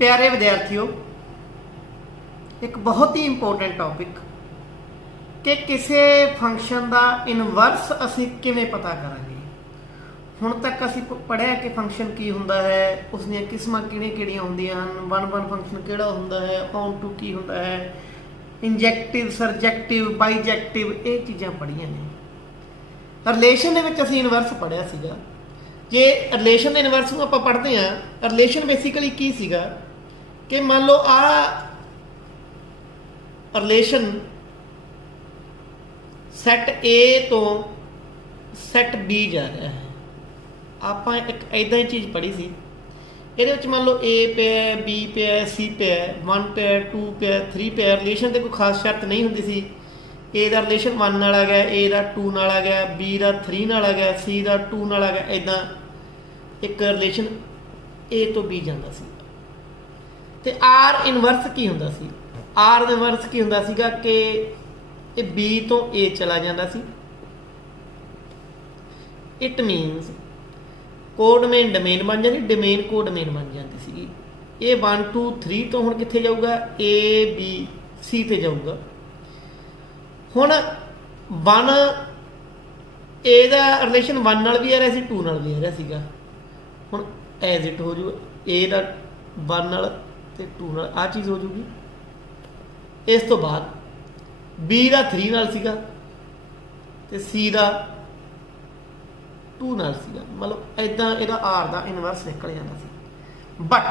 प्यारे विद्यार्थियों, एक बहुत ही इंपॉर्टेंट टॉपिक कि किसी फंक्शन का इनवर्स असी किवें पता करांगे। हुण तक असी पढ़िया कि फंक्शन की हुंदा है, उसदियां किस्मां किहड़ियां हुंदियां हन, वन वन फंक्शन किहड़ा हुंदा है, ऑन टू की हुंदा है, इंजैक्टिव सरजैक्टिव बाईजैक्टिव, ये चीज़ां पढ़ियां ने। रिलेशन दे विच असी इनवर्स पढ़िया सीगा। जे रिलेशन के इनवर्स नूं आपां पढ़दे हां, रिलेशन बेसिकली की सीगा कि मान लो आ रिलेशन सैट ए तो सैट बी जा रहा है। आप एक इदा ही चीज़ पढ़ी सी, ये मान लो ए पे बी पे सी पे वन पे टू पे थ्री पे। रिलेशन तो कोई खास शर्त नहीं होंगी सी। ए का रिलेशन वन नाल आ गया, ए का टू नाल आ गया, बी का थ्री नाल आ गया, सी का टू नाल आ गया। इदा एक रिलेशन ए तो बी जाता सी। ते आर इनवर्स की हुंदा सी? आर इनवर्स की हुंदा सीगा कि ये बी तो ए चला जाता सी। इट मीनस कोडमेन डोमेन बन जाती, डोमेन कोडमेन बन जाती सी। ये वन टू थ्री तो हुण कित्थे जाऊगा? ए बी सी ते जाऊगा। हुण वन ए दा रिलेशन वन नाल भी आ रहा सी, टू नाल भी आ रहा सीगा। हुण एज इट हो जूगा ए दा वन नाल ते टू नाल आ चीज़ हो जूगी। इस तो बाद बी का थ्री नाल सीगा ते सी का टू नाल सीगा। मतलब इदा इहदा आर का इनवर्स निकल जाता सी। बट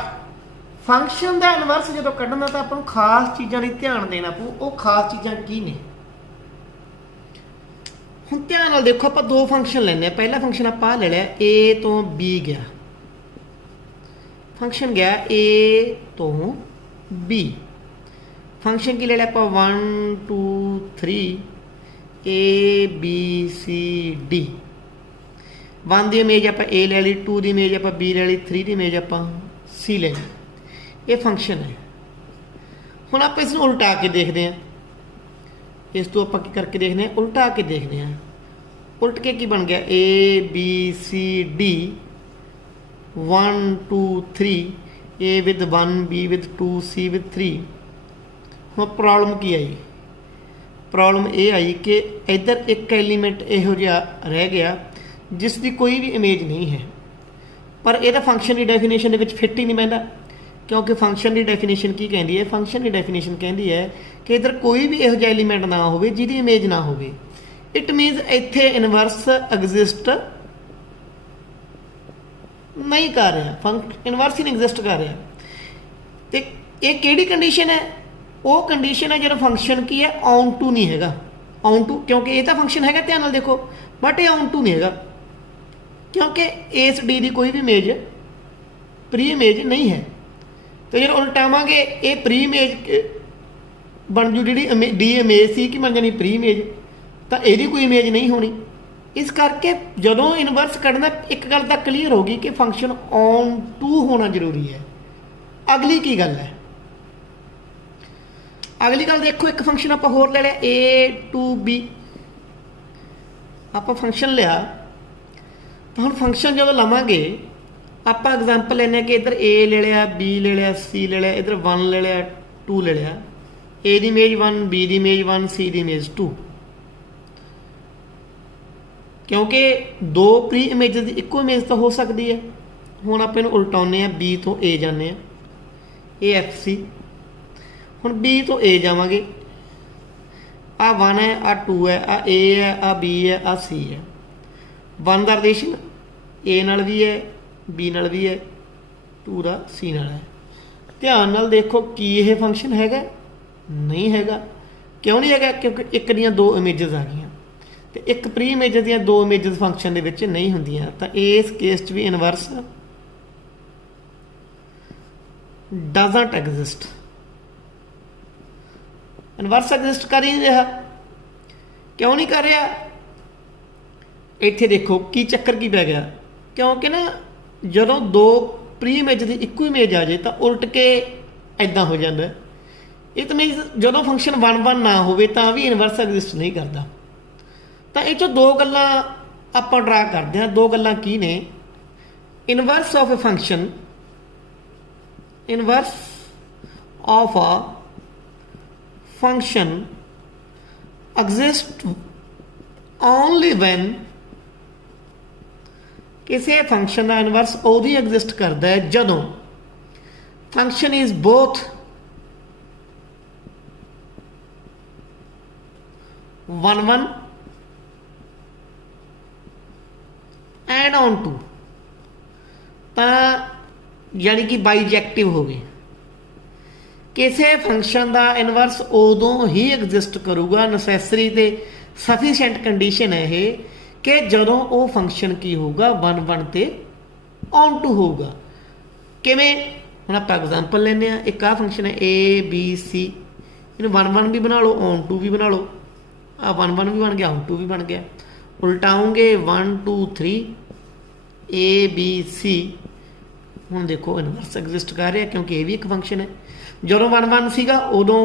फंक्शन का इनवर्स जो कढ़ना तो आपां नूं खास चीज़ां लई ध्यान देना पऊ। वो खास चीज़ां की ने? हुण ध्यान नाल देखो, आपां दो फंक्शन लैने। पहला फंक्शन आपां ले लिया ए तो बी गया, फंक्शन गया ए तो बी। फंक्शन की ले लिया आपां one two three A B C D. One की इमेज आप ए ले ली, टू की इमेज आप बी ले ली, थ्री की इमेज आप सी ले ली। ये फंक्शन है। हुण आप इसनूं उल्टा के देखते हैं। इस तो आप करके देखने, उल्टा के देखते हैं। उल्ट के की बन गया? A B C D one two three, A with one, B with two, C with three. हुण प्रॉब्लम की आई? प्रॉब्लम ये आई कि इधर एक एलीमेंट इहो जिहा रह गया जिसकी कोई भी इमेज नहीं है। पर यह फंक्शन की डेफिनेशन के फिट ही नहीं बैठा, क्योंकि फंक्शन की डेफिनेशन की कहती है? फंक्शन की डेफिनेशन कहती है कि इधर कोई भी इहो जिहा एलीमेंट ना हो जिहदी इमेज ना हो। इट मीनस इत्थे इनवर्स एग्जिस्ट नहीं कर रहा, इनवर्स ही नहीं एग्जिस्ट कर रहा। तो ये किहड़ी कंडीशन है? वो कंडीशन है जो फंक्शन की है ऑन टू नहीं हैगा। ऑन टू क्योंकि ये तो फंक्शन है, ध्यान नाल देखो, बट ये ऑन टू नहीं हैगा क्योंकि इस डी की कोई भी इमेज प्री इमेज नहीं है। तो जो उल्टावांगे ये प्री इमेज बन जू, जी डी इमेज सी की बन जानी प्री इमेज, तो यदी कोई इमेज नहीं होनी। इस करके जदों इनवर्स कढ़ना एक गल तो क्लीयर होगी कि फंक्शन ऑन टू होना जरूरी है। अगली की गल है? अगली गल देखो, एक फंक्शन आप होर ले लिया ए टू बी। आप फंक्शन लिया तो हम फंक्शन जो लवांगे आप एग्जाम्पल लेने कि इधर ए ले लिया, बी ले लिया, सी ले लिया, इधर वन ले लिया, टू ले लिया। A the image one, B the image one, C the image two. क्योंकि दो प्री इमेज की इको इमेज तो हो सकती है। हुण आप इन्हूं उल्टाउने, बी तो ए जाने, ए एफ सी। हुण बी तो ए जावांगे, आ वन है, आ टू है, आ ए है, आ बी है, आ सी है। वन का रिलेशन ए नाल भी है, बी नाल भी है, टू का सी नाल है। ध्यान नाल देखो कि यह फंक्शन हैगा? नहीं हैगा। क्यों नहीं हैगा? क्योंकि एक दियां दो इमेजेस आ गई, तो एक प्री इमेज दियां दो इमेजेस फंक्शन दे विच नहीं होंदियां। तो इस केस च भी inverse doesn't exist. Inverse exist कर ही नहीं रहा। क्यों नहीं कर रहा? इत्थे देखो की चक्कर की पै गया, क्योंकि ना जदों दो प्री इमेज की इक्को इमेज आ जाए तो उल्ट के इदा हो जाता है। इट मीनस जदों फंक्शन वन वन ना हो भी इनवर्स एग्जिस्ट नहीं करता। तो ये दो गल्लां आपां ड्रा करते हैं। दो गल्लां की ने? Inverse of a function inverse of a function exists only when ਕਿਸੇ ਫੰਕਸ਼ਨ ਦਾ ਇਨਵਰਸ ਉਹਦੀ ਐਗਜ਼ਿਸਟ ਕਰਦਾ ਹੈ ਜਦੋਂ function is both 1 and onto, ਤਾਂ ਯਾਨੀ ਕਿ ਬਾਈਜੈਕਟਿਵ ਹੋਵੇ। ਕਿਸੇ ਫੰਕਸ਼ਨ ਦਾ ਇਨਵਰਸ ਉਦੋਂ ਹੀ ਐਗਜ਼ਿਸਟ ਕਰੂਗਾ, ਨੈਸੈਸਰੀ ਤੇ ਸਫੀਸ਼ੀਐਂਟ ਕੰਡੀਸ਼ਨ ਹੈ ਇਹ, ਕਿ ਜਦੋਂ ਉਹ ਫੰਕਸ਼ਨ ਕੀ ਹੋਊਗਾ 1 ਤੇ ਔਨ ਟੂ ਹੋਊਗਾ। ਕਿਵੇਂ? ਹੁਣ ਆਪਾਂ ਐਗਜ਼ਾਮਪਲ ਲੈਂਦੇ ਹਾਂ। ਇੱਕ ਆਹ ਫੰਕਸ਼ਨ ਹੈ ABC, ਇਹਨੂੰ 1 ਵੀ ਬਣਾ ਲਓ, ਔਨ ਟੂ ਵੀ ਬਣਾ ਲਓ। ਆਹ 1 ਵੀ ਬਣ ਗਿਆ, ਔਨ ਟੂ ਵੀ ਬਣ ਗਿਆ। ਉਲਟਾਉਂਗੇ 1 2 3 ABC, ਹੁਣ ਦੇਖੋ ਇਨਵਰਸ ਐਗਜ਼ਿਸਟ ਕਰ ਰਿਹਾ ਕਿਉਂਕਿ ਇਹ ਵੀ ਇੱਕ ਫੰਕਸ਼ਨ ਹੈ। ਜਦੋਂ 1 ਸੀਗਾ ਉਦੋਂ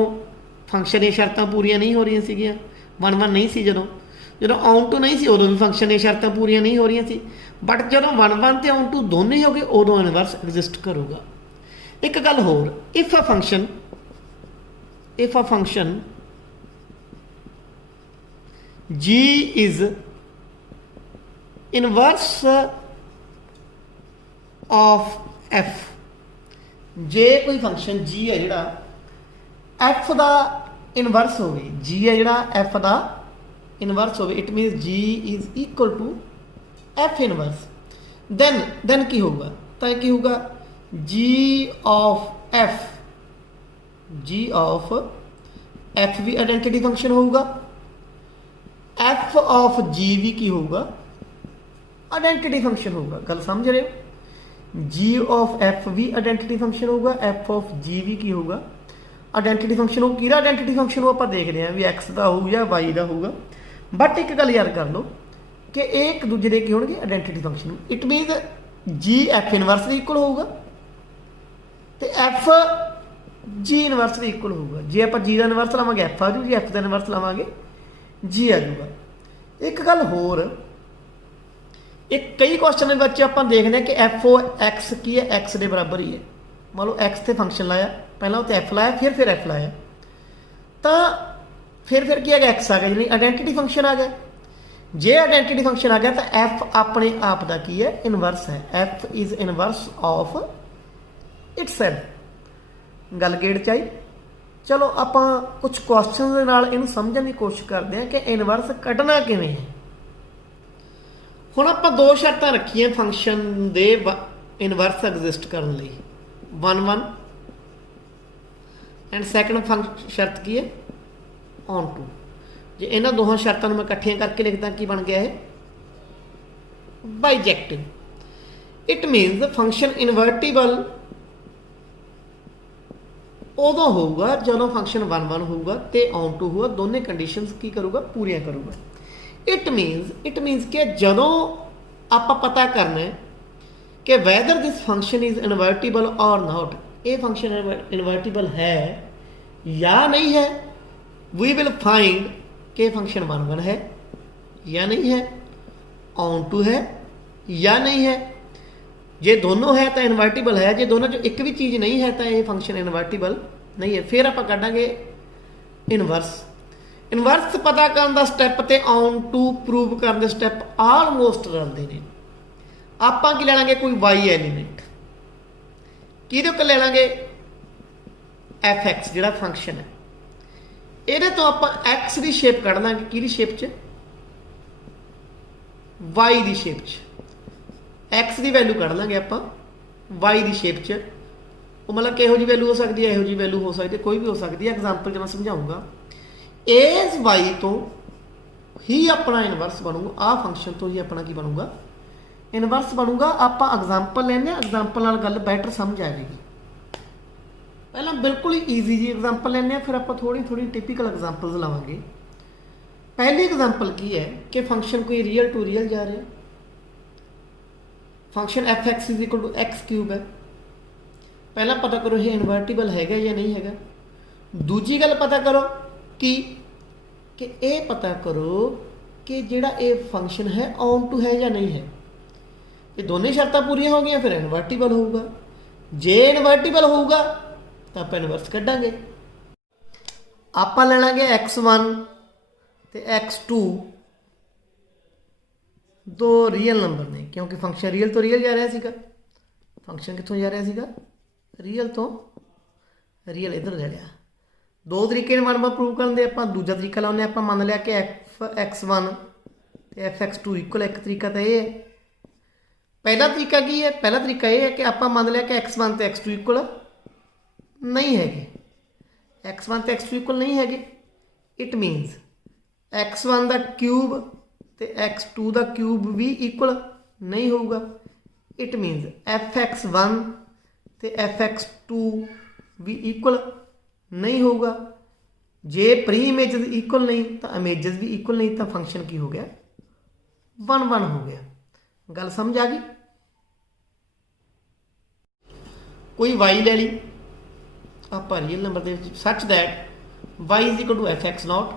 ਫੰਕਸ਼ਨ ਦੀਆਂ ਸ਼ਰਤਾਂ ਪੂਰੀਆਂ ਨਹੀਂ ਹੋ ਰਹੀਆਂ ਸੀਗੀਆਂ, 1 ਨਹੀਂ ਸੀ। ਜਦੋਂ ਔਨ ਟੂ ਨਹੀਂ ਸੀ ਉਦੋਂ ਵੀ ਫੰਕਸ਼ਨ ਦੀਆਂ ਸ਼ਰਤਾਂ ਪੂਰੀਆਂ ਨਹੀਂ ਹੋ ਰਹੀਆਂ ਸੀ। ਬਟ ਜਦੋਂ 1 ਤੇ ਔਨ ਟੂ ਦੋਨੇ ਹੋ ਗਏ ਉਦੋਂ ਇਨਵਰਸ ਐਗਜ਼ਿਸਟ ਕਰੂਗਾ। ਇੱਕ ਗੱਲ ਹੋਰ, if a function G is inverse of F, ਜੇ ਕੋਈ ਫੰਕਸ਼ਨ G ਹੈ ਜਿਹੜਾ F ਦਾ ਇਨਵਰਸ ਹੋਵੇ, G ਹੈ ਜਿਹੜਾ F ਦਾ ਇਨਵਰਸ ਹੋਵੇ, it means G is equal to F inverse, then ਕੀ ਹੋਊਗਾ? ਤਾਂ ਕੀ ਹੋਊਗਾ? G of F ਵੀ ਆਇਡੈਂਟੀਟੀ ਫੰਕਸ਼ਨ ਹੋਊਗਾ, F of G ਵੀ ਕੀ ਹੋਊਗਾ? ਆਇਡੈਂਟੀਟੀ ਫੰਕਸ਼ਨ ਹੋਊਗਾ। ਗੱਲ ਸਮਝ ਰਹੇ ਹੋ? G of F ਵੀ ਆਇਡੈਂਟੀਟੀ ਫੰਕਸ਼ਨ ਹੋਊਗਾ, F of G ਵੀ ਕੀ ਹੋਊਗਾ? ਆਇਡੈਂਟੀਟੀ ਫੰਕਸ਼ਨ ਹੋਊ। ਕਿਹੜਾ ਆਇਡੈਂਟੀਟੀ ਫੰਕਸ਼ਨ ਹੋ ਆਪਾਂ ਦੇਖਦੇ ਹਾਂ ਵੀ X ਦਾ ਹੋਊ ਜਾਂ Y ਦਾ ਹੋਊਗਾ। ਬਟ ਇੱਕ ਗੱਲ ਯਾਦ ਕਰ ਲਓ ਕਿ ਇਹ ਇੱਕ ਦੂਜੇ ਦੇ ਕੀ ਹੋਣਗੇ? Identity function. It means G F inverse ਦੇ ਇਕੁਅਲ ਹੋਊਗਾ ਤੇ F G ਇਨਵਰਸ ਦੇ ਇਕੁਅਲ ਹੋਊਗਾ। ਜੇ ਆਪਾਂ G ਦਾ ਇਨਵਰਸ ਲਾਵਾਂਗੇ F ਆ ਜੂ, ਜੇ F ਦਾ ਇਨਵਰਸ ਲਾਵਾਂਗੇ G ਆ ਜੂਗਾ। ਇੱਕ ਗੱਲ ਹੋਰ, ਇੱਕ ਕਈ ਕੁਐਸਚਨ ਦੇ ਵਿੱਚ ਆਪਾਂ ਦੇਖਦੇ ਹਾਂ ਕਿ ਐਫ ਓ ਐਕਸ ਕੀ ਹੈ? ਐਕਸ ਦੇ ਬਰਾਬਰ ਹੀ ਹੈ। ਮੰਨ ਲਓ ਐਕਸ ਤੇ ਫੰਕਸ਼ਨ ਲਾਇਆ, ਪਹਿਲਾਂ ਉੱਤੇ ਐਫ ਲਾਇਆ, ਫਿਰ ਐਫ ਲਾਇਆ, ਤਾਂ ਫਿਰ ਕੀ ਆ ਗਿਆ? ਐਕਸ ਆ ਗਿਆ, ਜਿਹੜੀ ਆਇਡੈਂਟੀਟੀ ਫੰਕਸ਼ਨ ਆ ਗਿਆ। ਜੇ ਆਇਡੈਂਟੀਟੀ ਫੰਕਸ਼ਨ ਆ ਗਿਆ ਤਾਂ ਐਫ ਆਪਣੇ ਆਪ ਦਾ ਕੀ ਹੈ? ਇਨਵਰਸ ਹੈ। F is inverse of itself. ਗੱਲ ਗੇੜ ਚ ਆਈ। ਚਲੋ ਆਪਾਂ ਕੁਝ ਕੁਐਸਚਨ ਦੇ ਨਾਲ ਇਹਨੂੰ ਸਮਝਣ ਦੀ ਕੋਸ਼ਿਸ਼ ਕਰਦੇ ਹਾਂ ਕਿ ਇਨਵਰਸ ਕੱਢਣਾ ਕਿਵੇਂ ਹੈ। ਹੁਣ ਆਪਾਂ ਦੋ ਸ਼ਰਤਾਂ ਰੱਖੀਆਂ ਫੰਕਸ਼ਨ ਦੇ ਇਨਵਰਸ ਐਗਜ਼ਿਸਟ ਕਰਨ ਲਈ, 1 ਐਂਡ ਸੈਕੰਡ ਸ਼ਰਤ ਕੀ ਹੈ? Onto. ਜੇ ਇਹਨਾਂ ਦੋਹਾਂ ਸ਼ਰਤਾਂ ਨੂੰ ਮੈਂ ਇਕੱਠੀਆਂ ਕਰਕੇ ਲਿਖਦਾ ਕੀ ਬਣ ਗਿਆ ਇਹ? ਬਾਈਜੈਕਟਿਵ। ਇਟ ਮੀਨਸ ਫੰਕਸ਼ਨ ਇਨਵਰਟੀਬਲ ਉਦੋਂ ਹੋਊਗਾ ਜਦੋਂ ਫੰਕਸ਼ਨ 1 ਹੋਊਗਾ ਤੇ ਔਨ ਟੂ ਹੋਊਗਾ, ਦੋਨੇ ਕੰਡੀਸ਼ਨਸ ਕੀ ਕਰੂਗਾ? ਪੂਰੀਆਂ ਕਰੂਗਾ। ਇਟ ਮੀਨਸ ਕਿ ਜਦੋਂ ਆਪਾਂ ਪਤਾ ਕਰਨਾ ਹੈ ਕਿ ਵੈਦਰ ਦਿਸ ਫੰਕਸ਼ਨ ਇਜ਼ ਇਨਵਰਟੀਬਲ ਔਰ ਨਾਟ, ਇਹ ਫੰਕਸ਼ਨ ਇਨਵਰਟੀਬਲ ਹੈ ਜਾਂ ਨਹੀਂ ਹੈ, ਵੀ ਵਿਲ ਫਾਈਂਡ ਕਿ ਫੰਕਸ਼ਨ 1 ਹੈ ਜਾਂ ਨਹੀਂ ਹੈ, ਔਨ ਟੂ ਹੈ ਜਾਂ ਨਹੀਂ ਹੈ। ਜੇ ਦੋਨੋਂ ਹੈ ਤਾਂ ਇਨਵਰਟੀਬਲ ਹੈ, ਜੇ ਦੋਨੋਂ 'ਚੋਂ ਇੱਕ ਵੀ ਚੀਜ਼ ਨਹੀਂ ਹੈ ਤਾਂ ਇਹ ਫੰਕਸ਼ਨ ਇਨਵਰਟੀਬਲ ਨਹੀਂ ਹੈ। ਫਿਰ ਆਪਾਂ ਕੱਢਾਂਗੇ ਇਨਵਰਸ ਪਤਾ ਕਰਨ ਦਾ ਸਟੈਪ ਤੇ ਔਨ ਟੂ ਪ੍ਰੂਵ ਕਰਨ ਦੇ ਸਟੈਪ ਆਲਮੋਸਟ ਰਲਦੇ ਨੇ। ਆਪਾਂ ਕੀ ਲੈ ਲਾਂਗੇ? ਕੋਈ y ਐਲੀਮੈਂਟ, ਕਿਹਦੇ ਕੋਲ ਲੈ ਲਾਂਗੇ? fx ਜਿਹੜਾ ਫੰਕਸ਼ਨ ਹੈ, ਇਹਦੇ ਤੋਂ ਆਪਾਂ x ਦੀ ਸ਼ੇਪ ਕੱਢ ਲਾਂਗੇ। ਕਿਹਦੀ ਸ਼ੇਪ 'ਚ? y ਦੀ ਸ਼ੇਪ 'ਚ। x ਦੀ ਵੈਲਿਊ ਕੱਢ ਲਾਂਗੇ ਆਪਾਂ y ਦੀ ਸ਼ੇਪ 'ਚ। ਉਹ ਮਤਲਬ ਕਿਹੋ ਜਿਹੀ ਵੈਲਿਊ ਹੋ ਸਕਦੀ ਹੈ? ਇਹੋ ਜਿਹੀ ਵੈਲਿਊ ਹੋ ਸਕਦੀ ਹੈ, ਕੋਈ ਵੀ ਹੋ ਸਕਦੀ ਹੈ। ਐਗਜ਼ਾਮਪਲ 'ਚ ਮੈਂ ਸਮਝਾਊਂਗਾ। ਇਸ y ਤੋਂ ਹੀ ਆਪਣਾ ਇਨਵਰਸ ਬਣੂਗਾ, ਆਹ ਫੰਕਸ਼ਨ ਤੋਂ ਹੀ ਆਪਣਾ ਕੀ ਬਣੂਗਾ? ਇਨਵਰਸ ਬਣੂਗਾ। ਆਪਾਂ ਐਗਜ਼ਾਮਪਲ ਲੈਂਦੇ ਹਾਂ, ਐਗਜ਼ਾਮਪਲ ਨਾਲ ਗੱਲ ਬੈਟਰ ਸਮਝ ਆ ਜਾਏਗੀ। ਪਹਿਲਾਂ ਬਿਲਕੁਲ ਹੀ ਈਜ਼ੀ ਜੀ ਐਗਜ਼ਾਮਪਲ ਲੈਂਦੇ ਹਾਂ, ਫਿਰ ਆਪਾਂ ਥੋੜੀ ਟਿਪੀਕਲ ਐਗਜ਼ਾਮਪਲਸ ਲਾਵਾਂਗੇ। ਪਹਿਲੀ ਐਗਜ਼ਾਮਪਲ ਕੀ ਹੈ ਕਿ ਫੰਕਸ਼ਨ ਕੋਈ ਰੀਅਲ ਟੂ ਰੀਅਲ ਜਾ ਰਿਹਾ, function fx is equal to x cube ਹੈ। ਪਹਿਲਾਂ ਪਤਾ ਕਰੋ ਇਹ ਇਨਵਰਟੀਬਲ ਹੈਗਾ ਜਾਂ ਨਹੀਂ ਹੈਗਾ। ਦੂਜੀ ਗੱਲ ਪਤਾ ਕਰੋ ਕਿ ਇਹ ਪਤਾ ਕਰੋ ਕਿ ਜਿਹੜਾ ਇਹ ਫੰਕਸ਼ਨ ਹੈ ਔਨ ਟੂ ਹੈ ਜਾਂ ਨਹੀਂ ਹੈ। ਇਹ ਦੋਨੇ ਸ਼ਰਤਾਂ ਪੂਰੀਆਂ ਹੋ ਗਈਆਂ ਫਿਰ ਇਨਵਰਟੀਬਲ ਹੋਊਗਾ। जे इनवर्टिबल होगा तो आप इनवर्स कढ़ांगे। आप ले लांगे x1 ते x2 दो रियल नंबर ने, क्योंकि फंक्शन रियल तो रियल जा रहा सीगा, फंक्शन कितों जा रहा सीगा, रियल तो रियल इधर जा रहा। दो तरीके वन वन प्रूव करते आप, दूजा तरीका लाने आप मान लिया कि f(x1) ते f(x2) इक्वल, एक तरीका तो यह है। पहला तरीका की है, पहला तरीका यह है कि आप मान लिया कि x1 ते x2 इक्वल नहीं है, x1 ते x2 इक्वल नहीं है। इट मीनस x1 का क्यूब ते x2 का क्यूब भी इक्वल नहीं होगा। इट मीनस f(x1) ते f(x2) भी इक्वल नहीं होगा। जे प्री इमेजेस इक्वल नहीं तो इमेजेस भी इक्वल नहीं, तो फंक्शन की हो गया 1-1 हो गया। गल समझ आ गई। कोई y ले ली आप रियल नंबर के such that y is equal to f(x0).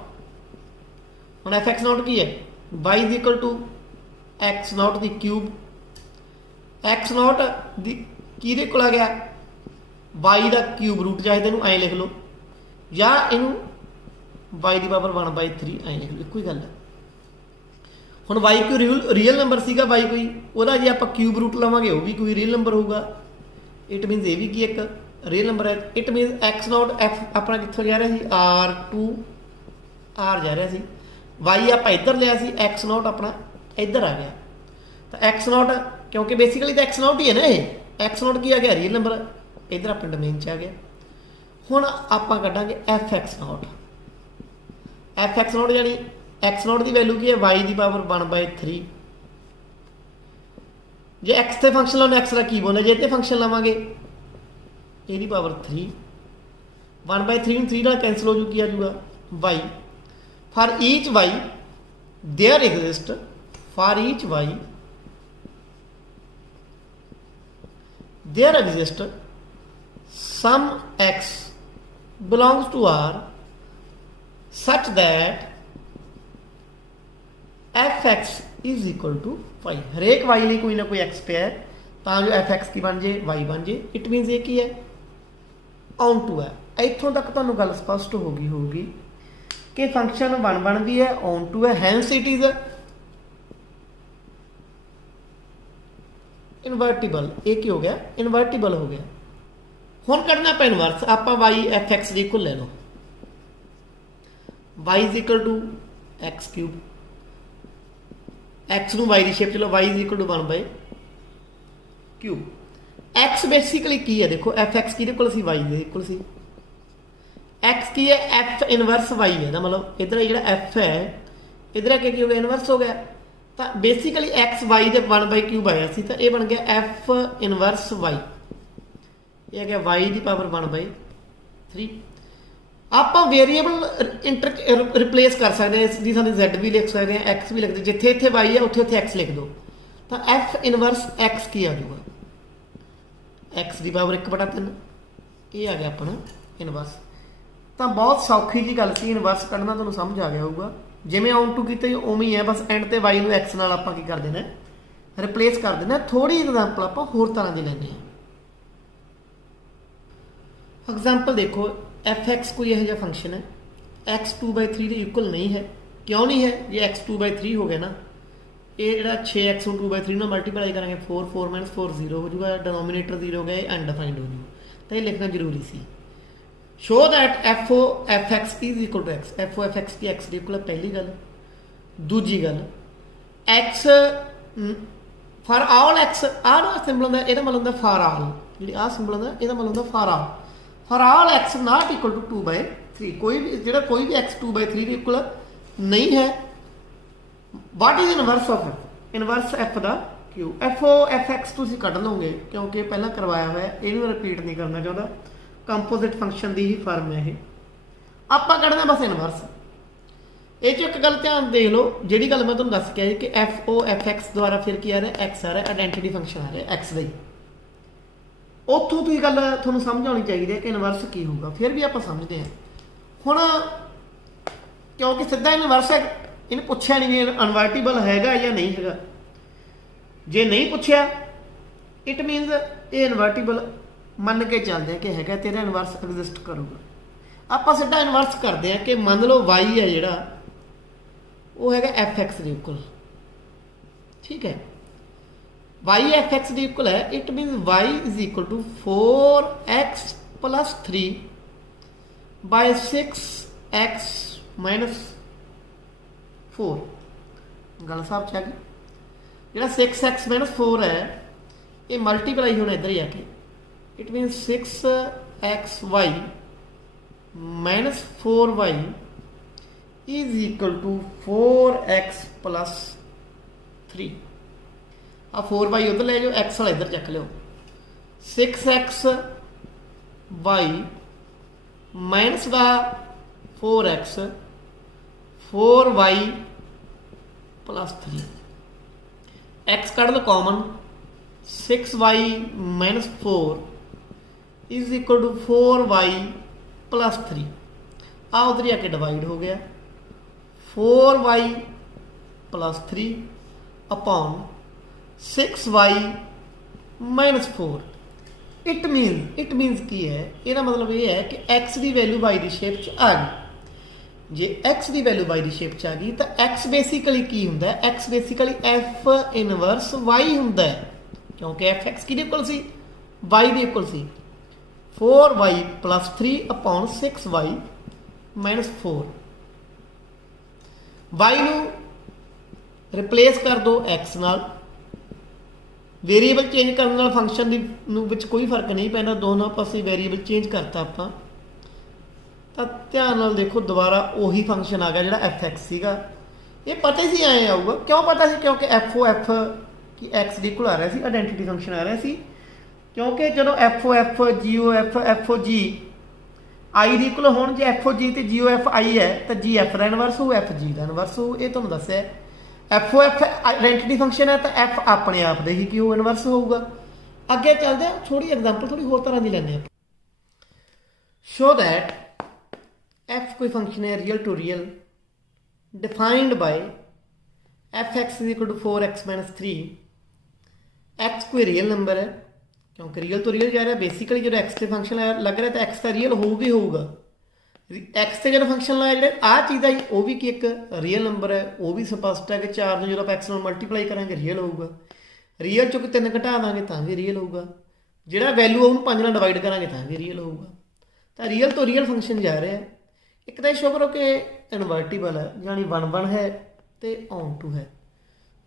हम f(x0) की है y is equal to x0 की क्यूब। x0 की किहदे कोल आ गया, y का क्यूब रूट, चाहे तेन ऐ लिख लो या इनू y की पावर 1/3 ऐ लिख लो, एक ही गल है। हुण y कोई रियल नंबर सीगा, y कोई वह जे आप क्यूब रूट लवांगे वह भी कोई रियल नंबर होगा। इट मीनस ये भी की एक रियल नंबर है। इट मीनस x0 f अपना कितों जा रहा है, R2 R जा रहा है, y आप इधर लिया सी, x0 अपना इधर आ गया। तो x0 क्योंकि बेसिकली तो x0 ही है ना, ये x0 की आ गया रियल नंबर, इधर अपने डोमेन च आ गया। हुण आपां कढांगे f(x0). f(x0) यानी x0 की वैल्यू की है y की पावर 1/3। जे x से फंक्शन लाने x का की बोलना, जे ते फंक्शन लवांगे ये पावर 3, 1/3 3 नाल कैंसल हो जू, की आ जूगा y। For each y there exist, for each y there exist some x belongs to R such that f(x) is equal to y। हरेक y लिए कोई ना कोई x पे है, तो जो f(x) की बन जाए y बन जाए। इट मीनस ये की है ऑन टू है। इतों तक तो गल स्पष्ट होगी कि फंक्शन 1-1 भी है, ऑन टू है, हैंस इट इज इनवर्टिबल। एक ही हो गया, इनवर्टिबल हो गया। हुण करना आप इनवर्स, आप y f(x) की इक्वल ले लो, y is equal to x cube, x नूं y की शेप चलो, y is equal to 1/3। x basically की है, देखो f(x) की इक्वल सी y दे इक्वल सी, x की है f इनवर्स y है ना, मतलब इधर जो f है इधर आके की हो गया, इनवर्स हो गया। तो बेसिकली x y दे 1/3 आया सी, तो ये बन गया f इनवर्स y, ये गया y की पावर 1/3। आप वेरीएबल रिप्लेस कर सकते हैं, इसकी साथ z भी लिख सकते हैं, x भी लिख दो, जिथे इतने y है उत्थे उत्थे x लिख दो, तो f इनवर्स x की आ जाऊगा, x की पावर 1/3, ये आ गया अपना इनवर्स। तो बहुत सौखी जी गल सी, इनवर्स कढ़ना तुहानूं समझ आ गया होगा। जिवें ऑन टू कीते उवें ही है, बस एंड ते y नूं x नाल आपां की कर देना, रिप्लेस कर देना। थोड़ी एग्जाम्पल आपां होर तरह की लैंदे हां। एग्जाम्पल देखो, f(x) कोई यह फंक्शन है, x 2/3 के इक्वल नहीं है। क्यों नहीं है? ये x 2/3 हो गया ना, ये जो 6x 2/3 ना मल्टीप्लाई करेंगे 4 4 - 4 0 हो जाएगा, डिनोमीनेटर 0 हो गया, अनडिफाइंड हो जाएगा। तो ये लिखना जरूरी सी। Show that f(x) is equal to x, f(x) की x की इक्वल, पहली गल। दूजी गल, x फॉर ऑल x, आ सिंबल होंदा, ਇਹਦਾ मतलब होंदा फॉर ऑल, ਜਿਹੜੀ आ सिंबल होंदा ਇਹਦਾ मतलब होंदा for all. For all x not equal to 2/3, कोई भी जो कोई भी x 2/3 के इक्वल नहीं है। What is inverse of f? Inverse f का क्यू, f(x) तुम कढ़ लोगे क्योंकि पहला करवाया हुआ है, इन्हों रिपीट नहीं करना चाहता। कंपोजिट फंक्शन की ही फॉर्म है ये, आप कढ़ना बस इनवर्स। ये एक गल ध्यान देख लो, जी गल मैं तुम दस के कि f(x) द्वारा फिर की आ रहा है, x आ रहा है, आइडेंटिटी फंक्शन आ रहा है x का। उतों तो गल थोड़ा समझ आनी चाहिए है कि इनवर्स की होगा, फिर भी आप समझते हैं। हुण क्योंकि सीधा इनवर्स है, इन्हें पूछा नहीं भी अनवर्टिबल हैगा या नहीं हैगा। जे नहीं पूछा, इट मीनस ये इनवर्टिबल ਮੰਨ ਕੇ ਚੱਲਦੇ ਹਾਂ ਕਿ ਹੈਗਾ ਤੇ ਇਹਦਾ ਇਨਵਰਸ ਐਗਜ਼ਿਸਟ ਕਰੂਗਾ। ਆਪਾਂ ਸਿੱਧਾ ਇਨਵਰਸ ਕਰਦੇ ਹਾਂ ਕਿ ਮੰਨ ਲਓ y ਹੈ ਜਿਹੜਾ ਉਹ ਹੈਗਾ fx ਦੇ ਇਕੁਅਲ। ਠੀਕ ਹੈ, y fx ਦੇ ਇਕੁਅਲ ਹੈ, it means y is equal to 4x plus 3 by 6x minus 4। ਗੱਲ ਸਾਹਿਬ ਚ ਆ ਗਈ। ਜਿਹੜਾ 6x minus 4 ਹੈ ਇਹ ਮਲਟੀਪਲਾਈ ਹੋਣਾ ਇੱਧਰ ਹੀ ਆ ਕੇ, it means 6xy minus 4y is equal to 4x plus 3। ਆ 4y उधर ले जाओ, x वाला इधर चक लो। 6xy माइनस का 4x 4y plus 3। x cut लो common, 6y minus 4 is equal to 4y plus 3। आ उधर ही आके डिवाइड हो गया, 4y plus 3 upon 6y minus 4। It means की है, ਇਹਦਾ मतलब ये है कि x की वैल्यू y की शेप च आ गई। जे x की वैल्यू y की शेप च आ गई तो x बेसिकली की हुंदा है, x basically f inverse y हुंदा है, क्योंकि f x किहदे इक्वल सी, y दे इक्वल सी। 4y plus 3 upon 6y minus 4। y नूं रिप्लेस कर दो x नाल, वेरीएबल चेंज करने नाल फंक्शन दी नूं विच कोई फर्क नहीं पैंदा, दोनों पासे वेरीएबल चेंज करता आपां तां ध्यान नाल देखो दोबारा उही फंक्शन आ गया जिहड़ा एफ एक्स सीगा। ये पता ही सी ऐ आऊगा, क्यों पता सी, क्योंकि एफ ओ एफ की एक्स डी इक्वल आ रहा सी, आइडेंटिटी फंक्शन आ रहा सी। क्योंकि जो F O F G O F O G I दी इक्वल होण, जे एफ ओ जी तो जी ओ एफ आई है तो जी एफ का इनवर्स हो, एफ जी का इनवर्स हो। ये तुहानूं दस्सिआ एफ ओ एफ आइडेंटिटी फंक्शन है तो एफ अपने आप दे ही कि वो इनवर्स होगा। अगे चलते हैं, थोड़ी एग्जाम्पल थोड़ी होर तरह की लैंदे। शो दैट एफ कोई फंक्शन है real to real defined by F X is equal to 4x minus 3। X कोई रियल नंबर है, क्योंकि रियल तो रियल जा रहा है, बेसिकली जो एक्स के फंक्शन लग रहा है तो एक्स का रियल होगा ही होगा। एक्स से जो फंक्शन लाया जो आ चीज़ है वो भी कि एक रियल नंबर है, वो भी स्पष्ट है कि 4 जो आप एक्स मल्टीप्लाई करेंगे रियल होगा। रियल चो 3 घटा देंगे तो भी रियल होगा, जो वैल्यू है उन्होंने 5 नाल डिवाइड करेंगे तो भी रियल होगा। तो रियल तो रियल फंक्शन जा रहा है। एक तो शो करो कि इनवर्टिबल है, यानी 1 1 है तो ऑन टू है।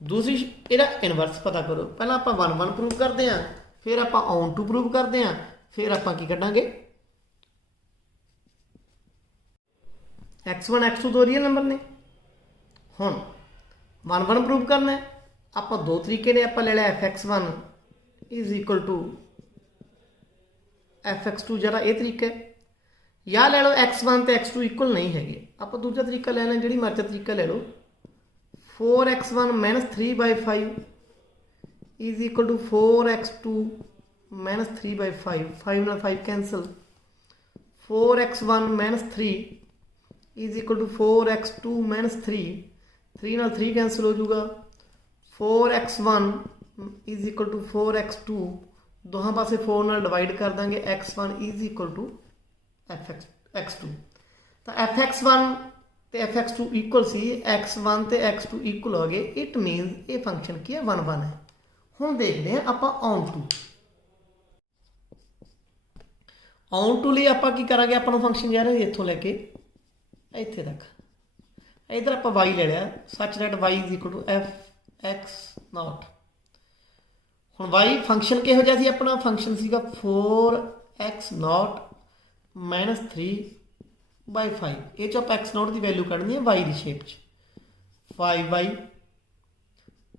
दूसरी ਇਹਦਾ इनवर्स पता करो, पहला आप 1 1 प्रूव करते हैं, फिर आप ऑन टू प्रूव करते हैं, फिर आप की कढ़ांगे x1 x2 दो रियल नंबर ने। हुण 1 1 प्रूव करना है, आप दो तरीके ने, आप ले लिया f(x1) is equal to f(x2) जरा ये तरीका है, या ले लो x1 तो x2 इक्वल नहीं है, आप दूजा तरीका ले लें, जी मर्जी तरीका ले लो। 4x1 minus 3/5 is equal to 4x2 minus 3/5, 5 नाल 5 cancel. 4x1 minus 3 is equal to 4x2 minus 3, 3 नाल 3 कैंसल हो जाऊगा। 4x1 is equal to 4x2, दोहां पासे 4 नाल डिवाइड कर देंगे, x1 is equal to x2। तो fx1 तो fx2 इक्वल सी, x1 तो x2 इक्वल हो गए। इट मीनस ये फंक्शन की है 1 1 है। हुण देखते हैं आप ऑन टू। ऑन टू लिए आप की करांगे, अपना फंक्शन जा रहा है इत्थों लैके इत्थे तक, इधर आप y ले लिया, such that y is equal to f(x0). हुण y फंक्शन किहो जिहा सी, अपना फंक्शन सीगा 4x0 माइनस 3/5। ये चो आप x0 की वैल्यू कढ़नी है y की शेप च, 5y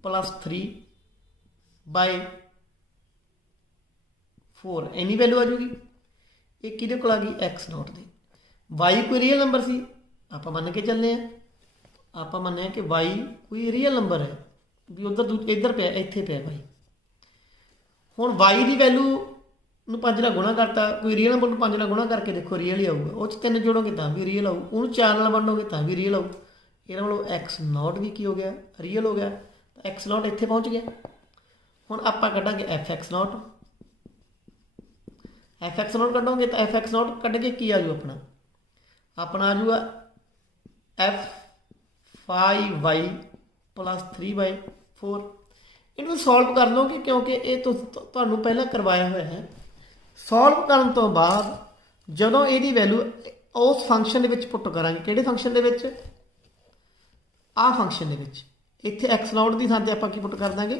प्लस 3/4 इन्नी वैल्यू आ जाएगी। ये किहदे कोल आ गई, x0 की। y कोई रियल नंबर सी, आप मन के चलने, आप मन्ने कि y कोई रियल नंबर है भी, उधर इधर पे इत्थे पे y। हुण y की वैल्यू 5 नाल गुणा करता, कोई रियल नंबर 5 नाल गुणा करके देखो रियल ही आऊगा, वो 3 जोड़ोगे तो भी रियल आऊ, उन्होंने 4 नाल वंडोगे तो भी रियल आऊ। ये मतलब x0 भी की हो गया, रियल हो गया। तो x0 इत्थे पहुँच गया। हुण आपां कढांगे f(x0), एफ एक्स नॉट कटोगे तो एफ एक्स नॉट कट के की आ जू अपना आ जूगा एफ 5y प्लस 3/4 इनू सॉल्व कर लोगे क्योंकि ये तो तुहानू पहला करवाया हुआ है। सॉल्व करने तो बाद जदों ये वैल्यू उस फंक्शन के पुट करांगे किहड़े फंक्शन के आ फंक्शन के इत्थे एक्स नॉट की थां ते आपां की पुट कर देंगे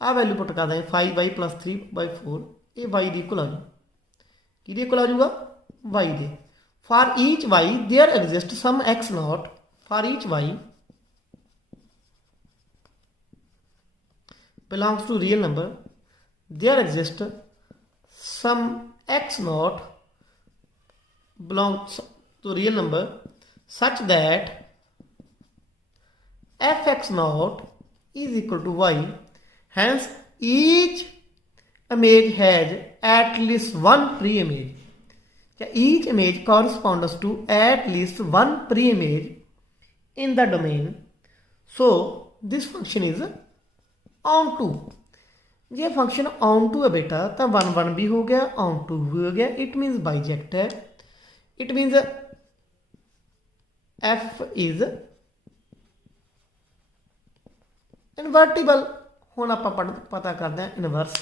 आ वैल्यू पुट कर देंगे 5y प्लस 3/4 ये y की इक्वल आ जाऊ कि इक्वल आ जाऊगा y के। For each y there exist some X naught for each y belongs to real number there exist some x naught belongs to real number such that fx naught is equal to y, hence each image has at least one pre-image, each image corresponds to at least one pre-image in the domain, so this function is onto. जे function onto है बेटा तो 1 भी हो गया on to भी हो गया इट मीनस बाइजेक्ट है इट मीनस एफ इज इनवर्टिबल। हुण आप पता करते हैं इनवर्स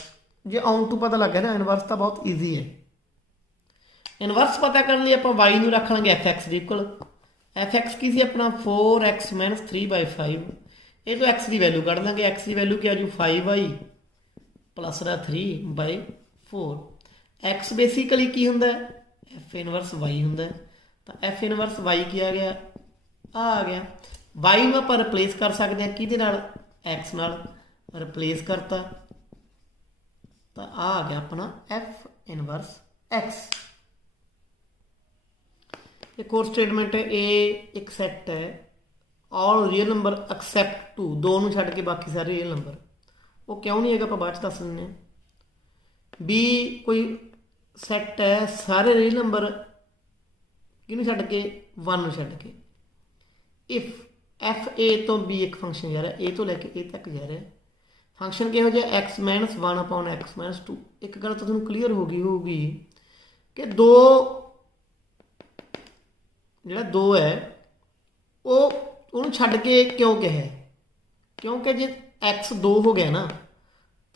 जे ऑन टू पता लग गया ना इनवर्स तो बहुत ईजी है। इनवर्स पता करने लिए आप वाई नूं रख लेंगे एफ एक्स की इक्वल एफ एक्स की सी अपना 4x - 3/5 ये तो एक्स की वैल्यू कढ़ देंगे एक्स की वैल्यू क्या जू 5y प्लस 3/4 एक्स बेसिकली की होंगे एफ इनवर्स वाई होंगे तो एफ इनवर्स वाई की आ गया आ गया वाई में आप रिप्लेस कर सकते हैं कि एक्स नाल रिप्लेस करता तो आ गया अपना एफ इनवर्स एक्स। एक और स्टेटमेंट है ए एक सैट है ऑल रियल नंबर एक्सैप्ट 2 2 नूं छड्ड के बाकी सारे रियल नंबर वो क्यों नहीं है आप बाद च दस दें। बी कोई सैट है सारे रियल नंबर किनू छड्ड के 1 नूं छड्ड के इफ एफ ए तो बी एक फंक्शन जा रहा ए तो लैके ए तक जा रहा फंक्शन किहो जिहा x - 1 / x - 2 एक गल तो तुहानूं क्लीयर हो गई होगी कि दो जिहड़ा 2 है वो ਉਹਨੂੰ ਛੱਡ ਕੇ ਕਿਉਂ ਕਿਹਾ ਕਿਉਂਕਿ ਜੇ x 2 ਹੋ ਗਿਆ ਨਾ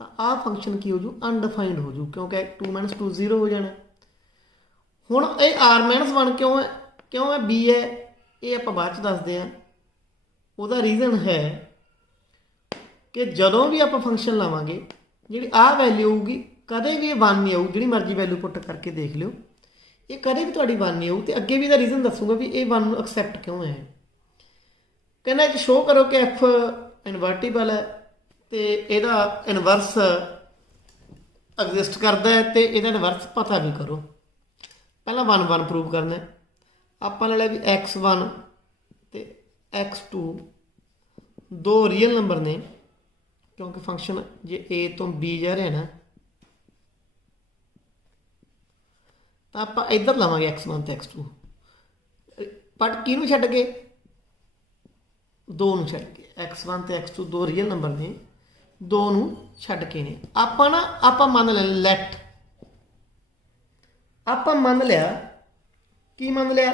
ਤਾਂ ਆਹ ਫੰਕਸ਼ਨ ਕੀ ਹੋ ਜੂ ਅਨਡਿਫਾਈਨਡ ਹੋ ਜੂ ਕਿਉਂਕਿ 2 - 2 0 ਹੋ ਜਾਣਾ। ਹੁਣ ਇਹ r - 1 ਕਿਉਂ ਹੈ b ਹੈ ਇਹ ਆਪਾਂ ਬਾਅਦ ਚ ਦੱਸਦੇ ਹਾਂ। ਉਹਦਾ ਰੀਜ਼ਨ ਹੈ ਕਿ ਜਦੋਂ ਵੀ ਆਪਾਂ ਫੰਕਸ਼ਨ ਲਾਵਾਂਗੇ ਜਿਹੜੀ ਆਹ ਵੈਲਿਊ ਹੋਊਗੀ ਕਦੇ ਵੀ ਇਹ 1 ਨਹੀਂ ਆਊ ਜਿਹੜੀ ਮਰਜ਼ੀ ਵੈਲਿਊ ਪੁੱਟ ਕਰਕੇ ਦੇਖ ਲਿਓ ਇਹ ਕਦੇ ਵੀ ਤੁਹਾਡੀ 1 ਨਹੀਂ ਆਊ ਤੇ ਅੱਗੇ ਵੀ ਇਹਦਾ ਰੀਜ਼ਨ ਦੱਸੂਗਾ ਵੀ ਇਹ 1 ਨੂੰ ਐਕਸੈਪਟ ਕਿਉਂ ਹੈ। कहना शो करो कि एफ इनवर्टिबल है तो यदा इनवर्स एग्जिस्ट करता है तो यदा इनवर्स पता भी करो। पहला 1 1 प्रूव करना आप ले भी x1 तो x2 दो रियल नंबर ने क्योंकि फंक्शन जे ए तो बी जा रहा है ना तो आप इधर लवेंगे x1 तो x2 बट किनू छड्ड के 2 नूं छड्ड के x1 तो x2 दो रियल नंबर ने 2 नूं छड्ड के ने आपां मान लें लैट आपां मान लिया की मान लिया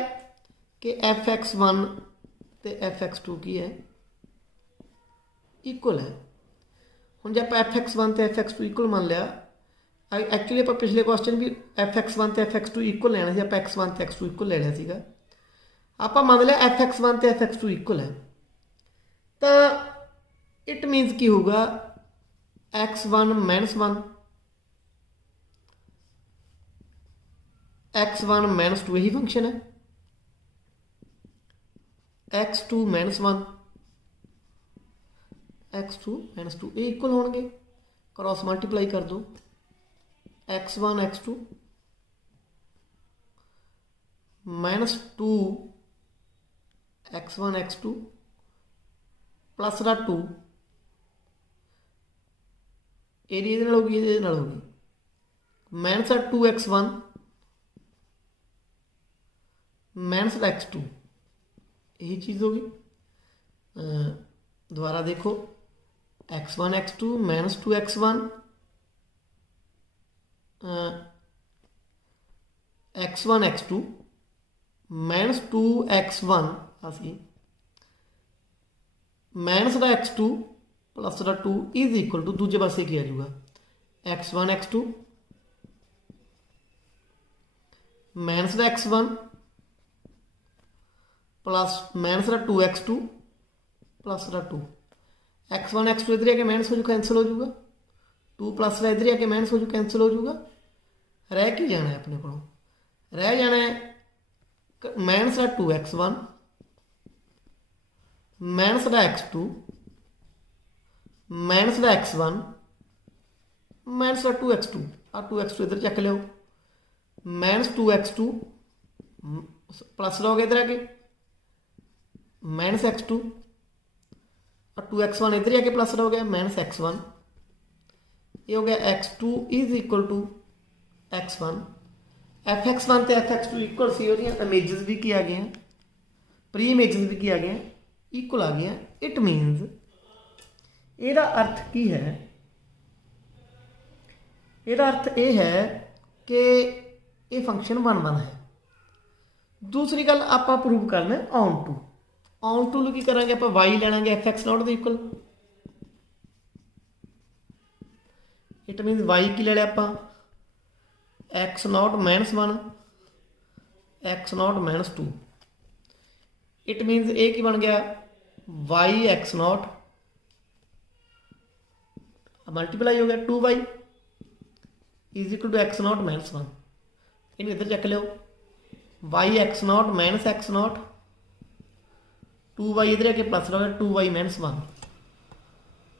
कि fx1 तो fx2 की है इक्वल है। हुण जे आपां fx1 तो fx2 इक्वल मान लिया एक्चुअली आपां पिछले क्वेश्चन भी fx1 तो fx2 इक्वल लेना सी आपां x1 तो x2 इक्वल ले लिया सीगा आपां मान लिया fx1 तो fx2 इक्वल है तो इट मीनस की होगा x1 - 1 x1 - 2 यही फंक्शन है x2 - 1 x2 - 2 ये इक्वल होंगे क्रॉस मल्टीप्लाई कर दो x1 x2 -2 x1 x2 plus 2 area होगी ये होगी -2x1 -x2 यही चीज़ होगी। दोबारा देखो x1 x2 -2x1 x1 x2 minus 2x1 ਅਸੀਂ माइनस का x2 प्लस का 2 इज इक्वल टू दूजे पासे की आ जाऊगा x1 x2 माइनस का x1 प्लस माइनस का 2x2 प्लस का 2 x1 x2 इधर आके माइनस हो जू कैंसिल हो जाऊगा 2 प्लस का इधर आके माइनस हो जू कैंसिल हो जाऊगा रह की जाना है अपने को रह जाना है माइनस का 2x1 माइनस का x2 माइनस का x1 माइनस का 2x2 आ 2x2 इधर चक लियो माइनस 2x2 प्लस हो गया इधर आके माइनस x2 और 2x1 इधर आके प्लस हो गया माइनस x1 ये हो गया x2 is equal to x1 fx1 तो fx2 इक्वल सी इमेजेस भी की आ गई हैं प्री इमेजेस भी की आ गई हैं इक्वल आ गया इट मीनस ਇਹਦਾ अर्थ की है ਇਹਦਾ अर्थ यह है कि ये फंक्शन 1 1 है दूसरी गल आप प्रूव करना ऑन टू की करेंगे आप वाई लेना fx नॉट दे इक्वल इट मीनस वाई की ले लिया आप x naught minus 1 x naught minus 2 it means ये की बन गया वाई एक्स नॉट मल्टीप्लाई हो गया 2y is equal to x naught minus 1 इन इधर चक लो y x naught minus x naught 2y इधर आके प्लस हो गया 2y माइनस 1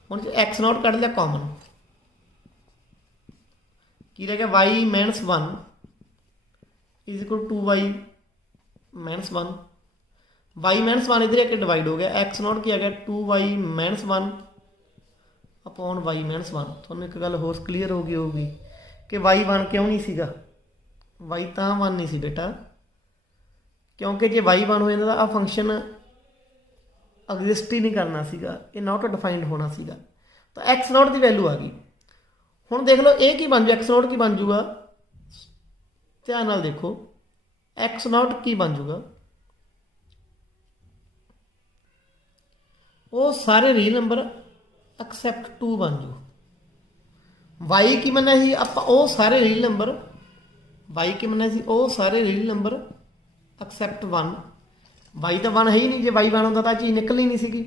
हम एक्स नॉट कढ़ लिया कॉमन की रह गया Y minus 1 is equal to 2y minus 1 Y minus 1 इधर आके डिवाइड हो गया एक्स नॉट की आ गया 2y minus 1 upon y minus 1 थोड़ा एक गल होर क्लीयर हो गई होगी कि वाई 1 क्यों नहीं सीगा वाई तो 1 नहीं सी बेटा क्योंकि जे वाई 1 हो जाता आ फंक्शन एग्जिस्ट ही नहीं करना सीगा ये नॉट डिफाइंड होना सीगा तो एक्स नॉट की वैल्यू आ गई हुण देख लो ये की बन जू एक्स नॉट की बन जूगा ध्यान नाल देखो एक्स नॉट की बन जूगा वो सारे रियल नंबर एक्सैप्ट 2 बन जू वाई की मना ही आप सारे रियल नंबर वाई की मना सी सारे रियल नंबर एक्सैप्ट 1 वाई तो 1 है ही नहीं जो वाई 1 होता तो चीज़ निकल ही नहीं सी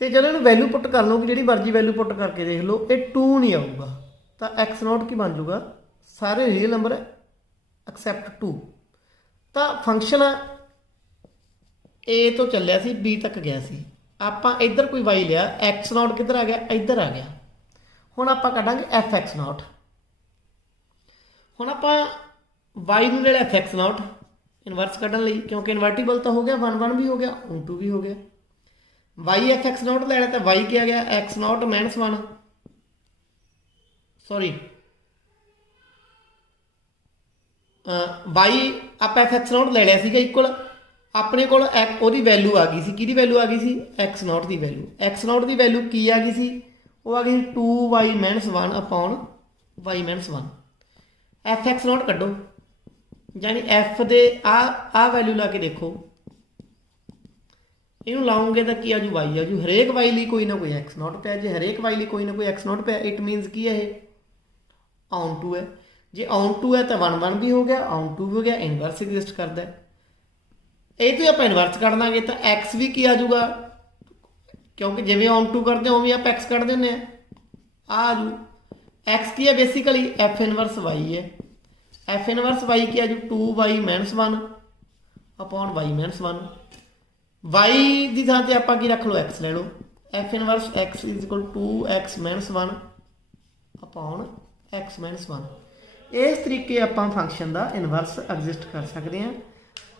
तो जब इन्होंने वैल्यू पुट कर लो कि जी मर्जी वैल्यू पुट करके देख लो ये 2 नहीं आऊगा तो एक्स नॉट की बन जूगा सारे रियल नंबर एक्सैप्ट 2 तो फंक्शन ए तो चलिया सी बी तक गया सी आप इधर कोई वाई लिया एक्स नॉट किधर आ गया इधर आ गया हुण आप कढ़ांगे एफ एक्स नॉट हुण आप वाई नूं ले लिया एफ एक्स नॉट इनवर्स कढ़न लई क्योंकि इनवर्टिबल तो हो गया 1 1 भी हो गया 2 भी हो गया वाई एफ एक्स नॉट ले लिया तो वाई क्या गया X naught minus 1 sorry Y आप एफ एक्स नॉट ले लिया सीगा इक्वल अपने को वैल्यू आ गई सी कि वैल्यू आ गई सी एक्स नॉट की वैल्यू की आ गई सी वो आ गई 2y minus 1 upon y minus 1 f x naught कड्डो यानी एफ दे आ वैल्यू ला के देखो इनू लाओगे तो की आजू वाई आजू हरेक वाई लिए कोई ना कोई एक्स नॉट पे जे हरेक वाई लिए कोई ना कोई एक्स नॉट पे इट मीनस की है ऑन टू है जे ऑन टू है तो 1 1 भी हो गया ऑन टू भी हो गया इनवर्स एग्जिस्ट करता है ये तो आप इनवर्स कर देंगे तो एक्स भी की आ जाऊगा क्योंकि जिमें ऑन टू करते हो उमें आप एक्स कर दें आ जू एक्स की है बेसिकली एफ इनवर्स वाई है एफ इनवर्स वाई की आ जू 2y minus 1 upon y minus 1 y की थां ते आपां की रख लो एक्स ले लो f inverse x is equal 2x minus 1 upon x minus 1 इस तरीके आपां फंक्शन का इनवर्स एग्जिस्ट कर सकते हैं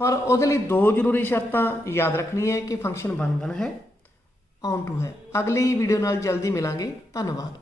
पर उसदे लई 2 जरूरी शर्तां याद रखनी है कि फंक्शन 1 1 है ऑन टू है अगली वीडियो नाल जल्दी मिलांगे धन्यवाद।